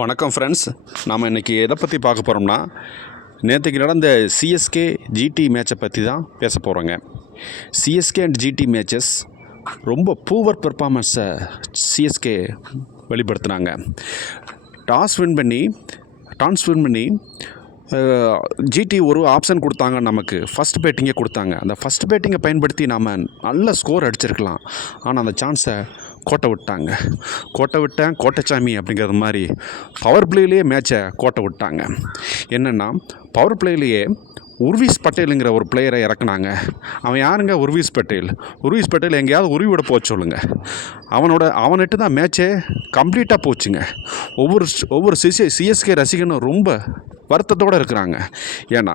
வணக்கம் ஃப்ரெண்ட்ஸ். நாம் இன்றைக்கி எதை பற்றி பார்க்க போகிறோம்னா, நேற்றுக்கு நடந்த சிஎஸ்கே ஜிடி மேட்சை பற்றி தான் பேச போகிறோங்க. சிஎஸ்கே அண்ட் ஜிடி மேட்சஸ் ரொம்ப பூவர் பெர்ஃபார்மன்ஸை சிஎஸ்கே வெளிப்படுத்தினாங்க. டாஸ் வின் பண்ணி ஜிடி ஒரு ஆப்ஷன் கொடுத்தாங்க. நமக்கு ஃபஸ்ட் பேட்டிங்கே கொடுத்தாங்க. அந்த ஃபஸ்ட் பேட்டிங்கை பயன்படுத்தி நாம் நல்ல ஸ்கோர் அடிச்சிருக்கலாம். ஆனால் அந்த சான்ஸை கோட்டைச்சாமி அப்படிங்கிறது மாதிரி பவர் பிளேலேயே மேட்சை விட்டாங்க. என்னென்னா, பவர் பிளேலேயே உர்வீஸ் பட்டேலுங்கிற ஒரு பிளேயரை இறக்குனாங்க. அவன் யாருங்க? உர்வீஸ் பட்டேல் எங்கேயாவது உருவிட போச்சு சொல்லுங்கள். அவன்கிட்ட தான் மேட்சே கம்ப்ளீட்டாக போச்சுங்க. ஒவ்வொரு சிஎஸ்கே ரசிகனும் ரொம்ப வருத்தத்தோடு இருக்கிறாங்க. ஏன்னா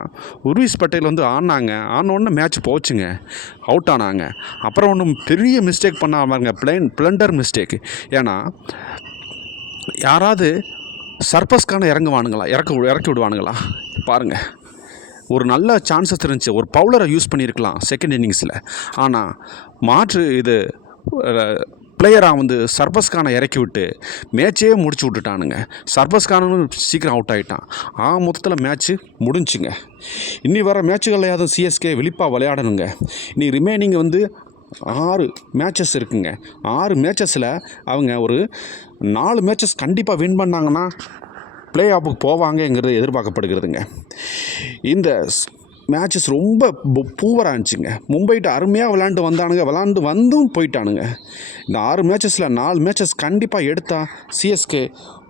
உர்வீஸ் பட்டேல் ஆனோடனே மேட்ச் போச்சுங்க, அவுட் ஆனாங்க. அப்புறம் ஒன்றும் பெரிய மிஸ்டேக் பண்ணாமங்க, பிளண்டர் மிஸ்டேக். ஏன்னா யாராவது சர்பஸ்கான இறக்கி விடுவானுங்களா பாருங்கள். ஒரு நல்ல சான்சஸ் இருந்துச்சு, ஒரு பவுலரை யூஸ் பண்ணியிருக்கலாம் செகண்ட் இன்னிங்ஸில். ஆனால் மாற்று பிளேயராக சர்பஸ்கானை இறக்கி விட்டு மேட்சே முடிச்சு விட்டுட்டானுங்க. சர்பஸ்கானும் சீக்கிரம் அவுட் ஆகிட்டான். மொத்தத்தில் மேட்ச்சு முடிஞ்சுங்க. இன்னி வர மேட்சுகளையாவது சிஎஸ்கே விழிப்பாக விளையாடணுங்க. இனி ரிமைனிங் 6 மேட்சஸ் இருக்குங்க. 6 மேட்சஸில் அவங்க ஒரு 4 மேட்சஸ் கண்டிப்பாக வின் பண்ணாங்கன்னா பிளே ஆஃபுக்கு போவாங்கங்கிறது எதிர்பார்க்கப்படுகிறதுங்க. இந்த மேட்சஸ் ரொம்ப பூவராக இருந்துச்சுங்க. மும்பைட்டு அருமையாக விளாண்டு வந்தும் போயிட்டானுங்க. இந்த 6 மேட்சஸில் 4 மேட்சஸ் கண்டிப்பாக எடுத்தால் சிஎஸ்கே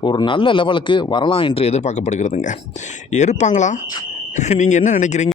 ஒரு நல்ல லெவலுக்கு வரலாம் என்று எதிர்பார்க்கப்படுகிறதுங்க. இருப்பாங்களா? நீங்கள் என்ன நினைக்கிறீங்க?